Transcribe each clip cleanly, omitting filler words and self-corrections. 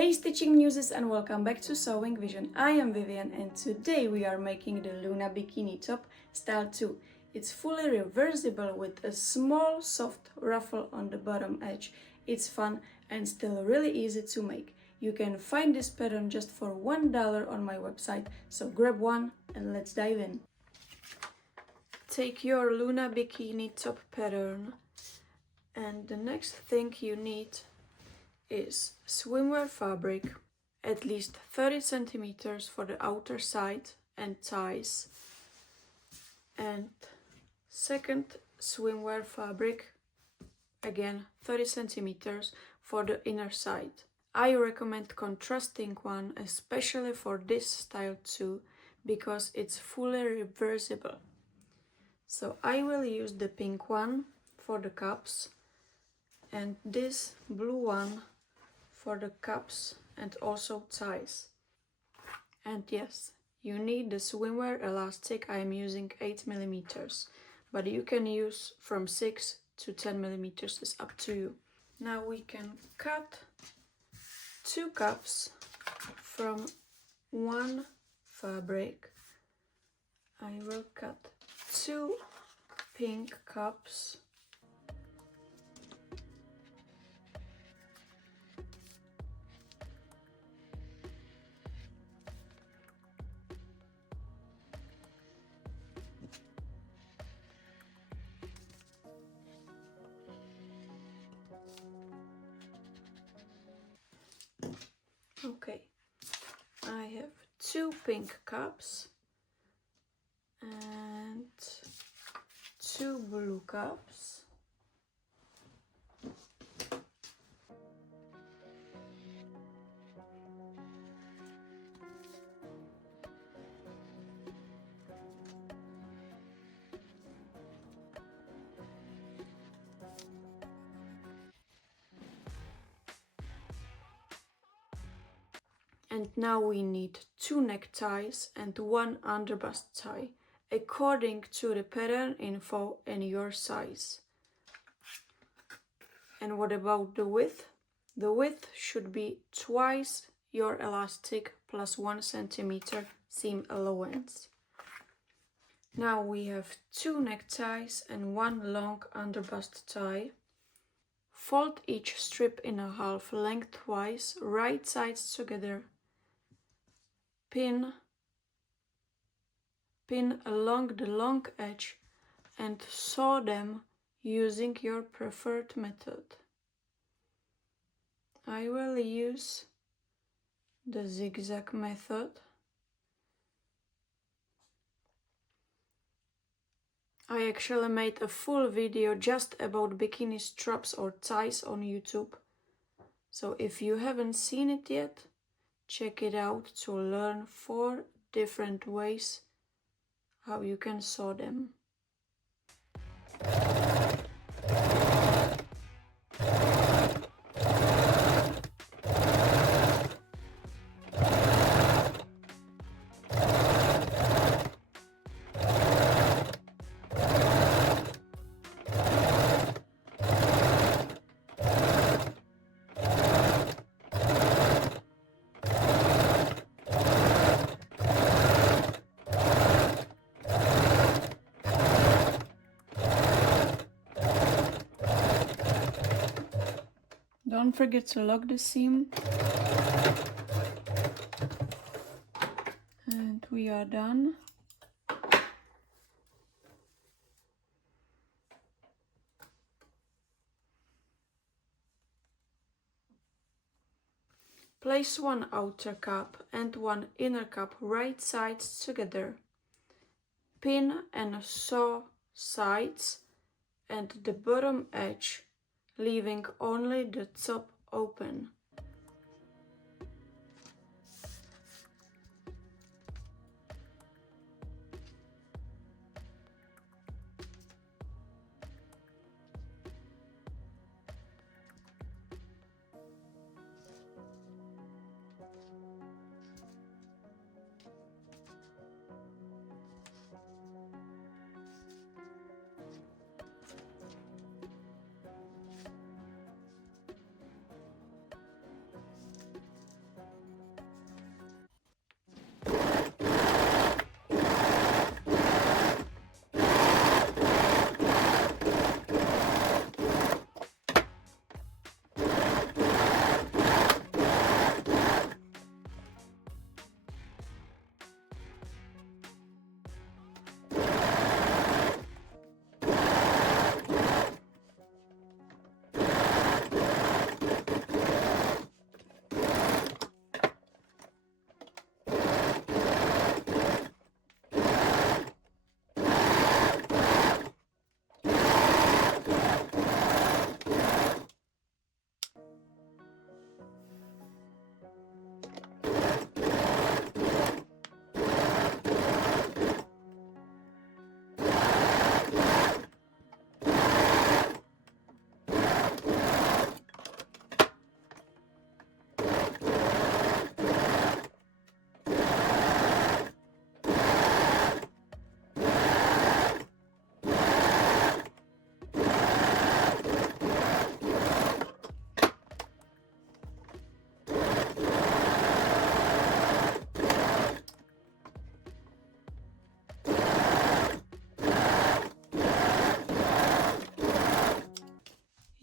Hey Stitching Muses and welcome back to Sewing Vision. I am Vivian and today we are making the Luna Bikini top style 2. It's fully reversible with a small soft ruffle on the bottom edge. It's fun and still really easy to make. You can find this pattern just for $1 on my website, so grab one and let's dive in. Take your Luna Bikini top pattern and the next thing you need is swimwear fabric, at least 30 centimeters for the outer side and ties, and second swimwear fabric, again 30 centimeters for the inner side. I recommend contrasting one, especially for this style too, because it's fully reversible. So I will use the pink one for the cups and this blue one for the cups and also ties. And yes, you need the swimwear elastic. I am using 8 millimeters, but you can use from 6 to 10 millimeters, it's up to you. Now we can cut 2 cups from one fabric. I will cut 2 pink cups. Okay, I have 2 pink cups and 2 blue cups. And now we need 2 neckties and 1 underbust tie, according to the pattern info and your size. And what about the width? The width should be twice your elastic plus 1 centimeter seam allowance. Now we have 2 neckties and 1 long underbust tie. Fold each strip in a half lengthwise, right sides together. Pin along the long edge and sew them using your preferred method. I will use the zigzag method. I actually made a full video just about bikini straps or ties on YouTube. So if you haven't seen it yet, check it out to learn 4 different ways how you can sew them. Don't forget to lock the seam. And we are done. Place 1 outer cup and 1 inner cup right sides together. Pin and sew sides and the bottom edge, leaving only the top open.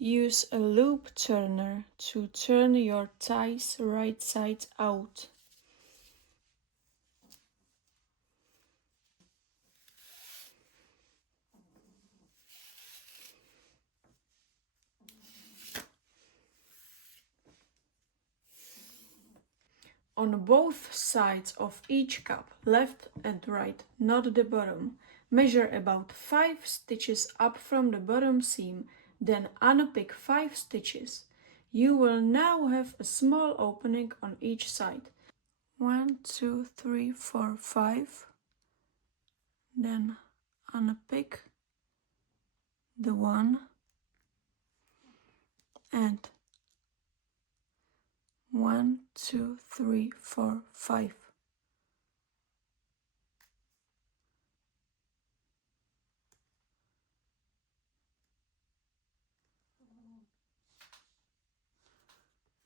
Use a loop turner to turn your ties right side out. On both sides of each cup, left and right, not the bottom, measure about 5 stitches up from the bottom seam, then unpick 5 stitches. You will now have a small opening on each side. 1, 2, 3, 4, 5. Then unpick the one and 1, 2, 3, 4, 5.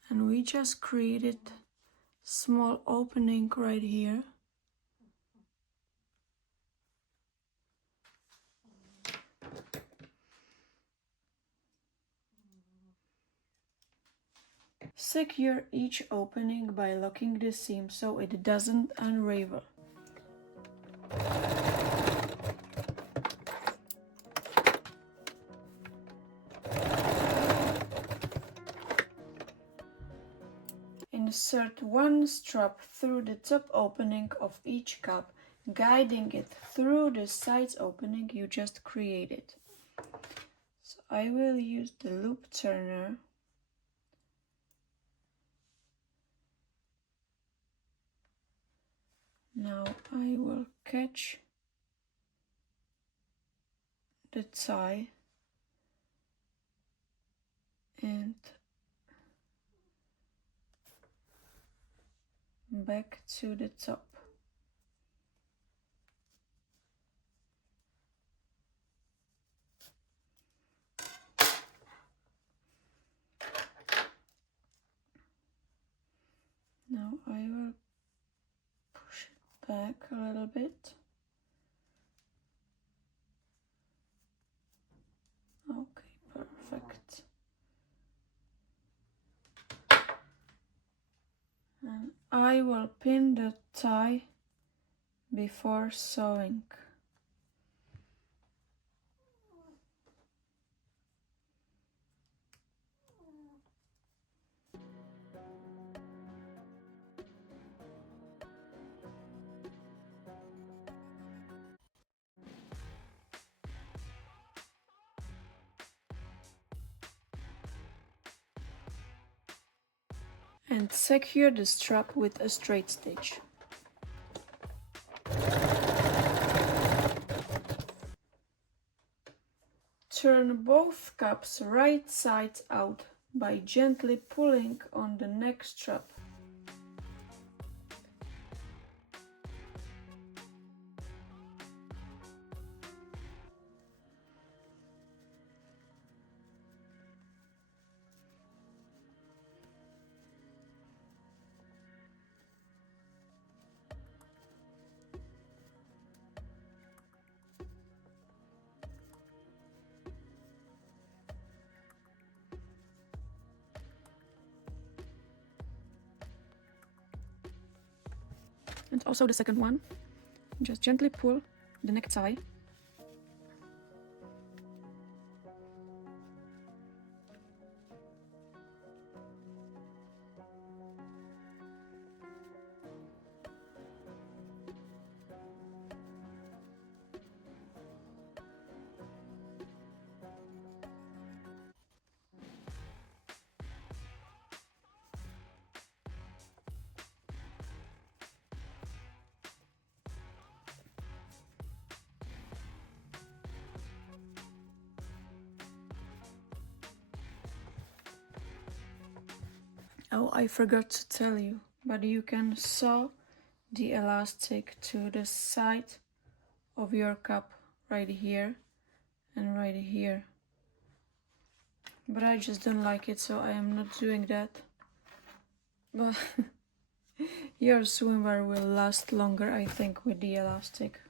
And we just created small opening right here. Secure each opening by locking the seam so it doesn't unravel. Insert one strap through the top opening of each cup, guiding it through the sides opening you just created. So I will use the loop turner. Now I will catch the tie and back to the top. Now I will push it back a little bit. Okay, perfect. And I will pin the tie before sewing. And secure the strap with a straight stitch. Turn both cups right side out by gently pulling on the neck strap. And also the second one, just gently pull the necktie. Oh, I forgot to tell you, but you can sew the elastic to the side of your cup right here and right here. But I just don't like it, so I am not doing that. But your swimwear will last longer, I think, with the elastic.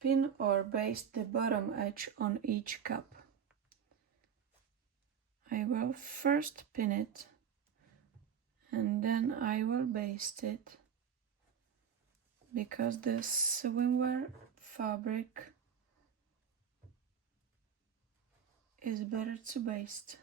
Pin or baste the bottom edge on each cup. I will first pin it and then I will baste it, because the swimwear fabric is better to baste.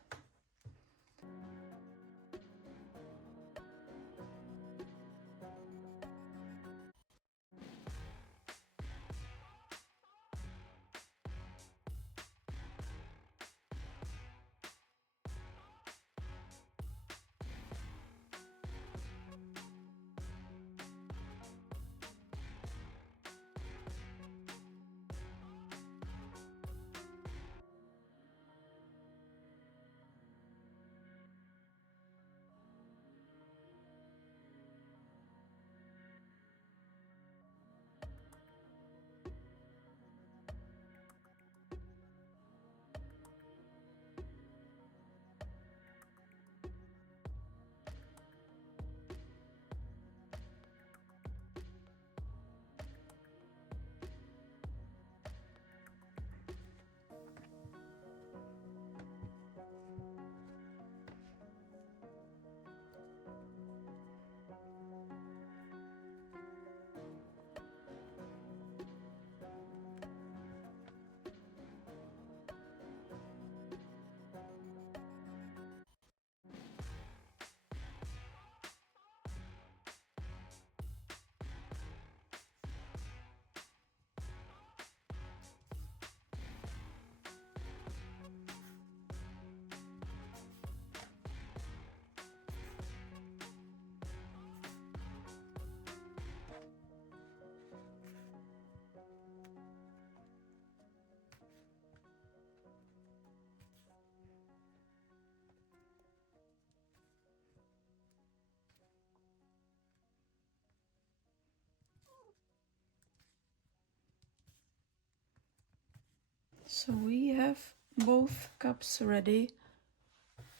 So we have both cups ready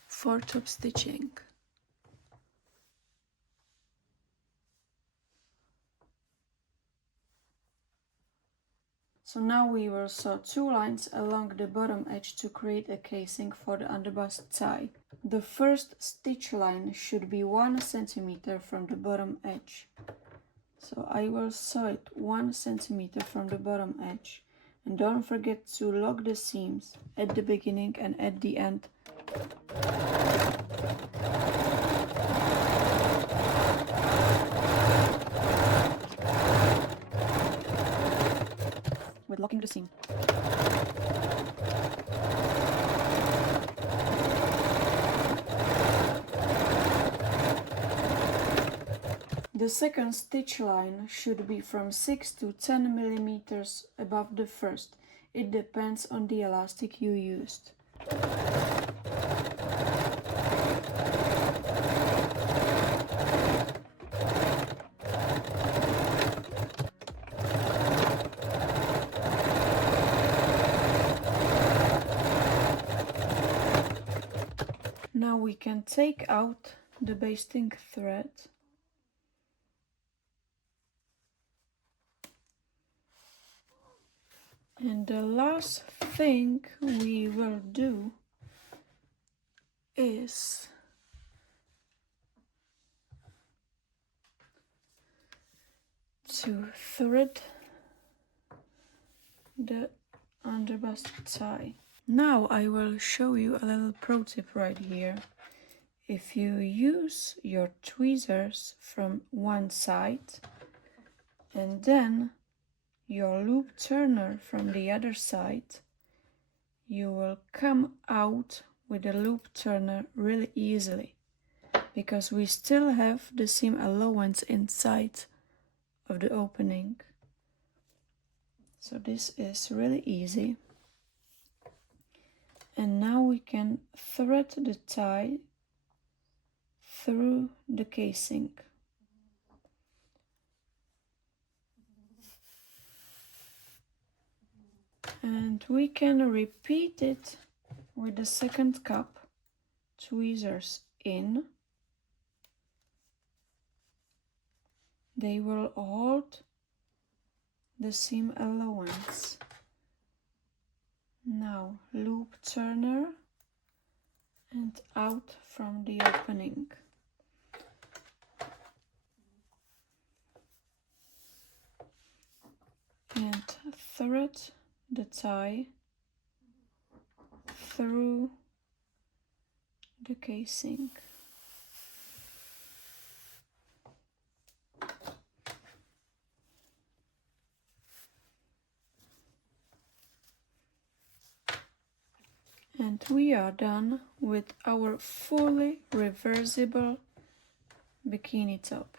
for top stitching. So now we will sew 2 lines along the bottom edge to create a casing for the underbust tie. The first stitch line should be 1 centimeter from the bottom edge. So I will sew it 1 centimeter from the bottom edge. And don't forget to lock the seams at the beginning and at the end. With locking the seam. The second stitch line should be from 6 to 10 millimeters above the first. It depends on the elastic you used. Now we can take out the basting thread. And the last thing we will do is to thread the underbust tie. Now I will show you a little pro tip right here. If you use your tweezers from one side and then your loop turner from the other side, you will come out with the loop turner really easily, because we still have the seam allowance inside of the opening. So this is really easy. And now we can thread the tie through the casing. And we can repeat it with the second cup, tweezers in. They will hold the seam allowance. Now loop turner and out from the opening. And thread the tie through the casing. And we are done with our fully reversible bikini top.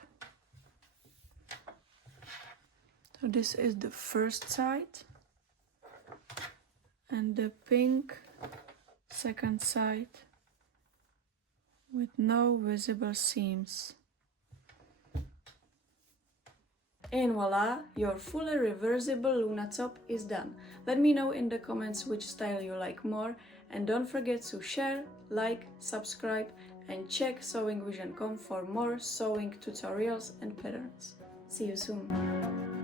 So this is the first side and the pink second side with no visible seams. And voila, your fully reversible Luna top is done. Let me know in the comments which style you like more, and don't forget to share, like, subscribe and check sewingvision.com for more sewing tutorials and patterns. See you soon!